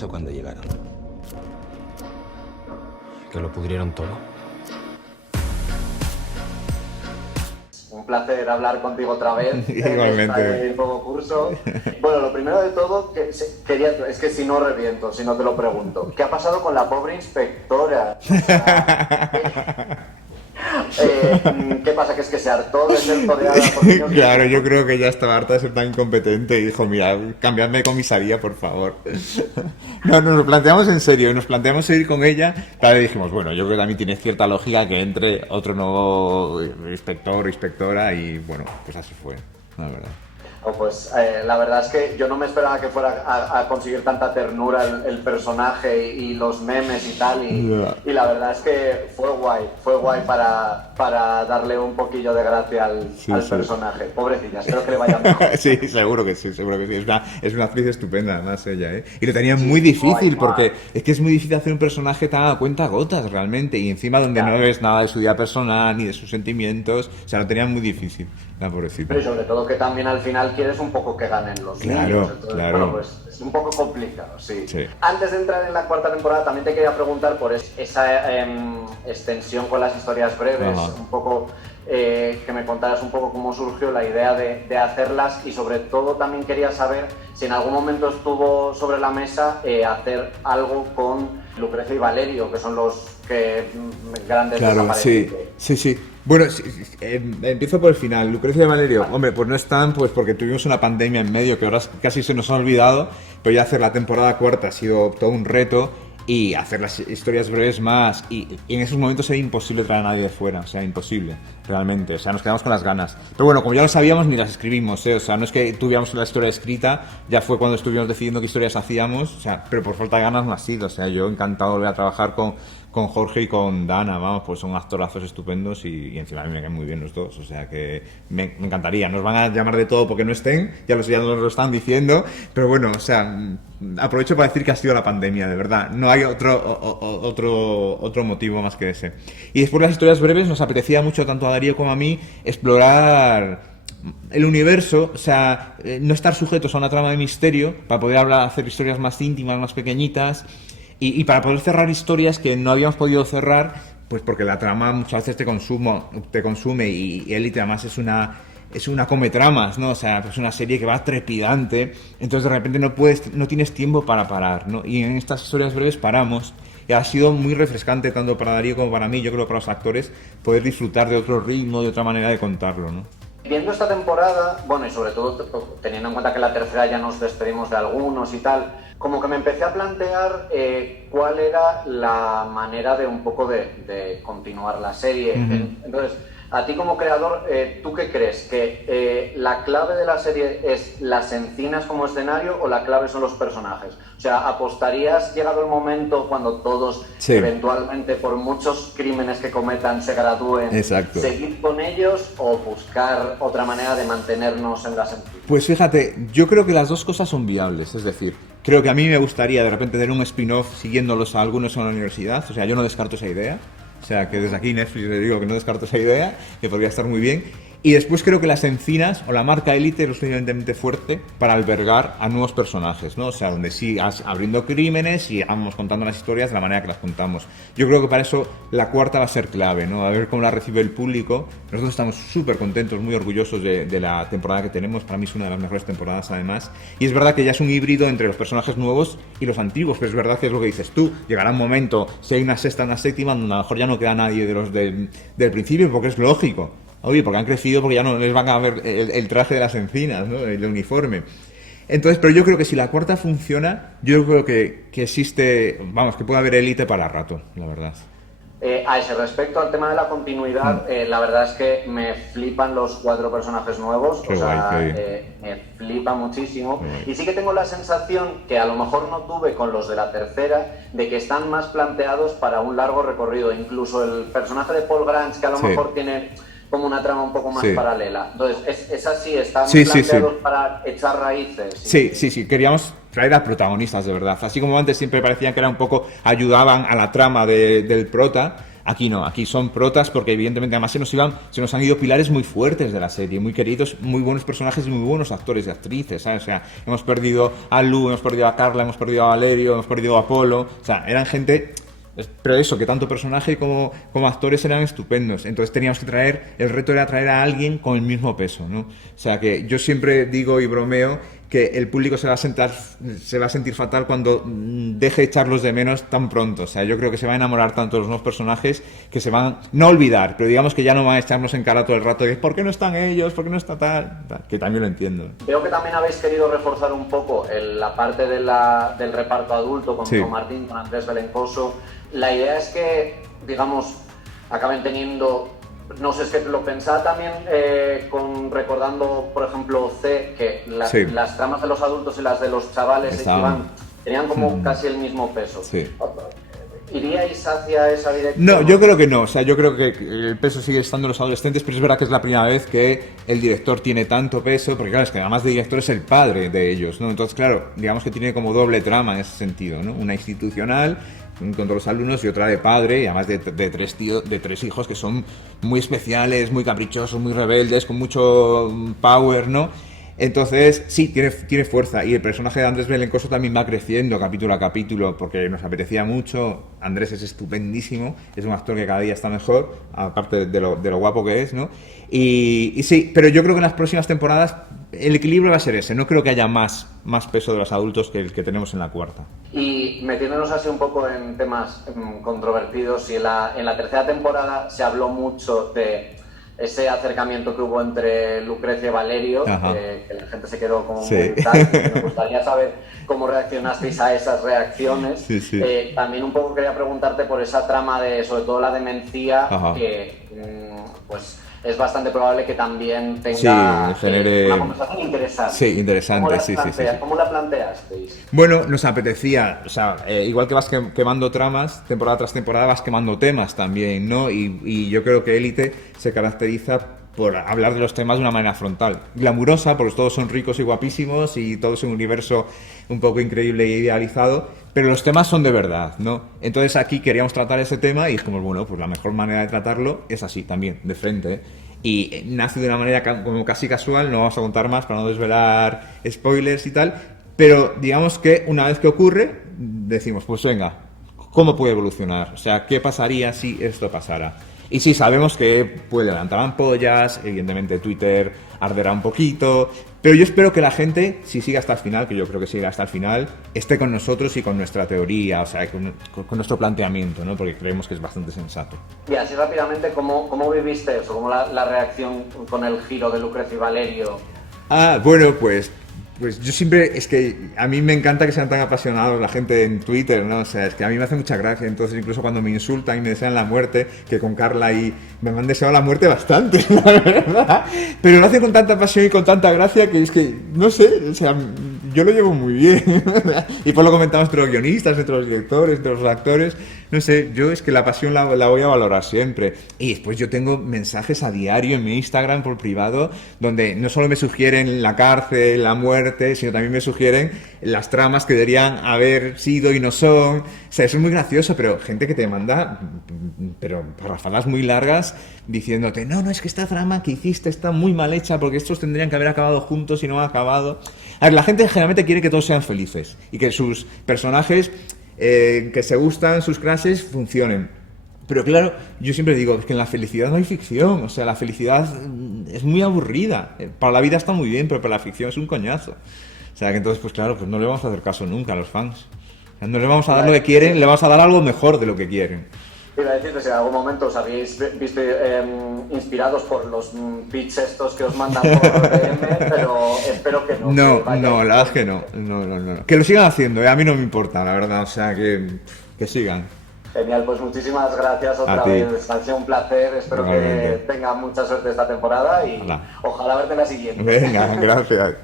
pasó cuando llegaron? ¿Que lo pudrieron todo? Un placer hablar contigo otra vez. Igualmente. En este nuevo curso. Bueno, lo primero de todo, es que si no reviento, si no te lo pregunto. ¿Qué ha pasado con la pobre inspectora? O sea, ¿qué pasa? ¿Que es que se hartó de ser toreada por niños? Claro, yo creo que ya estaba harta de ser tan incompetente y dijo, mira, cambiadme de comisaría, por favor. No, nos lo planteamos en serio, nos planteamos ir con ella, pero dijimos, bueno, yo creo que también tiene cierta lógica que entre otro nuevo inspector o inspectora y bueno, pues así fue, la verdad. Oh, pues la verdad es que yo no me esperaba que fuera a conseguir tanta ternura el personaje y los memes y tal, y la verdad es que fue guay para darle un poquillo de gracia al personaje. Pobrecilla, espero que le vaya mejor. Sí, seguro que sí. Es una actriz estupenda, además, ella, ¿eh? Y lo tenía muy difícil, porque es que es muy difícil hacer un personaje tan a cuenta gotas, realmente, y encima donde no ves nada de su vida personal ni de sus sentimientos, o sea, lo tenía muy difícil, la pobrecita. Pero y sobre todo que también al final quieres un poco que ganen los niños, entonces, claro. bueno, pues es un poco complicado, sí. Antes de entrar en la cuarta temporada, también te quería preguntar por esa extensión con las historias breves, un poco que me contaras un poco cómo surgió la idea de hacerlas, y sobre todo también quería saber si en algún momento estuvo sobre la mesa hacer algo con Lucrecia y Valerio, que son los grandes desaparecidos. Sí. Bueno, empiezo por el final. Lucrecia y Valerio, hombre, pues no están, pues porque tuvimos una pandemia en medio que ahora casi se nos ha olvidado, pero ya hacer la temporada cuarta ha sido todo un reto, y hacer las historias breves más, y en esos momentos era imposible traer a nadie de fuera, o sea, imposible, realmente, o sea, nos quedamos con las ganas. Pero bueno, como ya lo sabíamos, ni las escribimos, o sea, no es que tuviéramos la historia escrita, ya fue cuando estuvimos decidiendo qué historias hacíamos, o sea, pero por falta de ganas no ha sido, o sea, yo encantado de volver a trabajar con Jorge y con Dana, vamos, pues son actorazos estupendos y encima a mí me caen muy bien los dos, o sea que me encantaría. Nos van a llamar de todo porque no estén, ya nos lo están diciendo, pero bueno, o sea, aprovecho para decir que ha sido la pandemia, de verdad, no hay otro motivo más que ese. Y después de las historias breves nos apetecía mucho, tanto a Darío como a mí, explorar el universo, o sea, no estar sujetos a una trama de misterio, para poder hacer historias más íntimas, más pequeñitas. Y para poder cerrar historias que no habíamos podido cerrar, pues porque la trama muchas veces te consume y Élite además es una cometramas, ¿no? O sea, pues una serie que va trepidante, entonces de repente no tienes tiempo para parar, ¿no? Y en estas historias breves paramos, y ha sido muy refrescante tanto para Darío como para mí, yo creo para los actores, poder disfrutar de otro ritmo, de otra manera de contarlo, ¿no? Viendo esta temporada, bueno, y sobre todo teniendo en cuenta que la tercera ya nos despedimos de algunos y tal, como que me empecé a plantear cuál era la manera de un poco de continuar la serie. Entonces, a ti como creador, ¿tú qué crees? ¿Que la clave de la serie es las encinas como escenario o la clave son los personajes? O sea, ¿apostarías, llegado el momento cuando todos eventualmente, por muchos crímenes que cometan, se gradúen, seguir con ellos o buscar otra manera de mantenernos en las encinas? Pues fíjate, yo creo que las dos cosas son viables, es decir, creo que a mí me gustaría de repente tener un spin-off siguiéndolos a algunos en la universidad, o sea, yo no descarto esa idea. O sea, que desde aquí Netflix le digo que no descarto esa idea, que podría estar muy bien. Y después creo que las encinas o la marca Élite es lo suficientemente fuerte para albergar a nuevos personajes, ¿no? O sea, donde sigas abriendo crímenes y vamos contando las historias de la manera que las contamos. Yo creo que para eso la cuarta va a ser clave, ¿no? A ver cómo la recibe el público. Nosotros estamos súper contentos, muy orgullosos de la temporada que tenemos. Para mí es una de las mejores temporadas, además. Y es verdad que ya es un híbrido entre los personajes nuevos y los antiguos, pero es verdad que es lo que dices tú. Llegará un momento, si hay una sexta, una séptima, donde a lo mejor ya no queda nadie de los del principio, porque es lógico. Oye, porque han crecido, porque ya no les van a ver el traje de las encinas, ¿no? El uniforme. Entonces, pero yo creo que si la cuarta funciona, yo creo que existe, vamos, que puede haber Élite para rato, la verdad. A ese respecto, al tema de la continuidad, la verdad es que me flipan los 4 personajes nuevos, me flipa muchísimo. Y sí que tengo la sensación, que a lo mejor no tuve con los de la tercera, de que están más planteados para un largo recorrido. Incluso el personaje de Paul Grange, que a lo mejor tiene como una trama un poco más paralela. Entonces, es así, están planteados para echar raíces. Sí, queríamos traer a protagonistas de verdad. Así como antes siempre parecían que era un poco, ayudaban a la trama del prota, Aquí no, aquí son protas porque evidentemente además se nos han ido pilares muy fuertes de la serie, muy queridos, muy buenos personajes y muy buenos actores y actrices, ¿sabes? O sea, hemos perdido a Lu, hemos perdido a Carla, hemos perdido a Valerio, hemos perdido a Apolo, o sea, eran gente... Pero eso, que tanto personaje como actores eran estupendos. Entonces teníamos que el reto era traer a alguien con el mismo peso, ¿no? O sea que yo siempre digo y bromeo que el público se va a sentir fatal cuando deje de echarlos de menos tan pronto. O sea, yo creo que se va a enamorar tanto de los nuevos personajes que se van, no a olvidar, pero digamos que ya no van a echarnos en cara todo el rato de ¿por qué no están ellos? ¿Por qué no está tal? Que también lo entiendo. Veo que también habéis querido reforzar un poco la parte del reparto adulto con Tito Martín, con Andrés Belencoso. La idea es que, digamos, acaben teniendo... No sé, es que lo pensaba también recordando, por ejemplo, C, que las tramas de los adultos y las de los chavales tenían como casi el mismo peso. Sí. ¿Iríais hacia esa dirección? No, yo creo que no. O sea, yo creo que el peso sigue estando en los adolescentes, pero es verdad que es la primera vez que el director tiene tanto peso, porque claro, es que además de director es el padre de ellos, ¿no? Entonces, claro, digamos que tiene como doble trama en ese sentido, ¿no? Una institucional con todos los alumnos y otra de padre, y además de tres hijos que son muy especiales, muy caprichosos, muy rebeldes, con mucho power, ¿no? Entonces, sí, tiene fuerza. Y el personaje de Andrés Belencoso también va creciendo capítulo a capítulo porque nos apetecía mucho. Andrés es estupendísimo, es un actor que cada día está mejor, aparte de lo guapo que es, ¿no? Y sí, pero yo creo que en las próximas temporadas el equilibrio va a ser ese. No creo que haya más peso de los adultos que el que tenemos en la cuarta. Y metiéndonos así un poco en temas controvertidos, y en la tercera temporada se habló mucho de ese acercamiento que hubo entre Lucrecia y Valerio, que la gente se quedó como muy tal. Me gustaría saber cómo reaccionasteis a esas reacciones. También un poco quería preguntarte por esa trama sobre todo la demencia, que pues es bastante probable que también tenga una conversación interesante. Sí, interesante, ¿Cómo la planteasteis? Bueno, nos apetecía, o sea, igual que vas quemando tramas, temporada tras temporada vas quemando temas también, ¿no? Y yo creo que Élite se caracteriza por hablar de los temas de una manera frontal, glamurosa, porque todos son ricos y guapísimos y todo es un universo un poco increíble e idealizado, pero los temas son de verdad, ¿no? Entonces aquí queríamos tratar ese tema y dijimos, bueno, pues la mejor manera de tratarlo es así también, de frente, ¿eh? Y nace de una manera como casi casual, no vamos a contar más para no desvelar spoilers y tal, pero digamos que una vez que ocurre, decimos, pues venga, ¿cómo puede evolucionar? O sea, ¿qué pasaría si esto pasara? Y sí, sabemos que puede levantar ampollas, evidentemente Twitter arderá un poquito, pero yo espero que la gente, si sigue hasta el final, que yo creo que sigue hasta el final, esté con nosotros y con nuestra teoría, o sea, con nuestro planteamiento, ¿no? Porque creemos que es bastante sensato. Y así rápidamente, ¿cómo viviste eso? ¿Cómo la reacción con el giro de Lucrecia y Valerio? Bueno, pues yo siempre, es que a mí me encanta que sean tan apasionados la gente en Twitter, ¿no? O sea, es que a mí me hace mucha gracia, entonces incluso cuando me insultan y me desean la muerte, que con Carla y me han deseado la muerte bastante, la verdad, pero lo hacen con tanta pasión y con tanta gracia que es que, no sé, o sea, yo lo llevo muy bien, y pues lo comentamos entre los guionistas, entre los directores, entre los actores, no sé, yo es que la pasión la voy a valorar siempre. Y después yo tengo mensajes a diario en mi Instagram por privado, donde no solo me sugieren la cárcel, la muerte, sino también me sugieren las tramas que deberían haber sido y no son. O sea, eso es muy gracioso, pero gente que te manda, pero parrafadas muy largas, diciéndote, no, es que esta trama que hiciste está muy mal hecha, porque estos tendrían que haber acabado juntos y no han acabado. A ver, la gente generalmente quiere que todos sean felices y que sus personajes que se gustan, sus clases, funcionen. Pero claro, yo siempre digo, es que en la felicidad no hay ficción, o sea, la felicidad es muy aburrida. Para la vida está muy bien, pero para la ficción es un coñazo. O sea, que entonces, pues claro, pues no le vamos a hacer caso nunca a los fans. O sea, no le vamos a dar lo que quieren, le vamos a dar algo mejor de lo que quieren. Iba a decirte si en algún momento os habéis visto inspirados por los pitch estos que os mandan por DM, pero espero que no. No, la verdad es que no. Que lo sigan haciendo, a mí no me importa, la verdad, o sea, que sigan. Genial, pues muchísimas gracias otra vez, ha sido un placer, espero que tenga mucha suerte esta temporada y ojalá verte en la siguiente. Venga, gracias.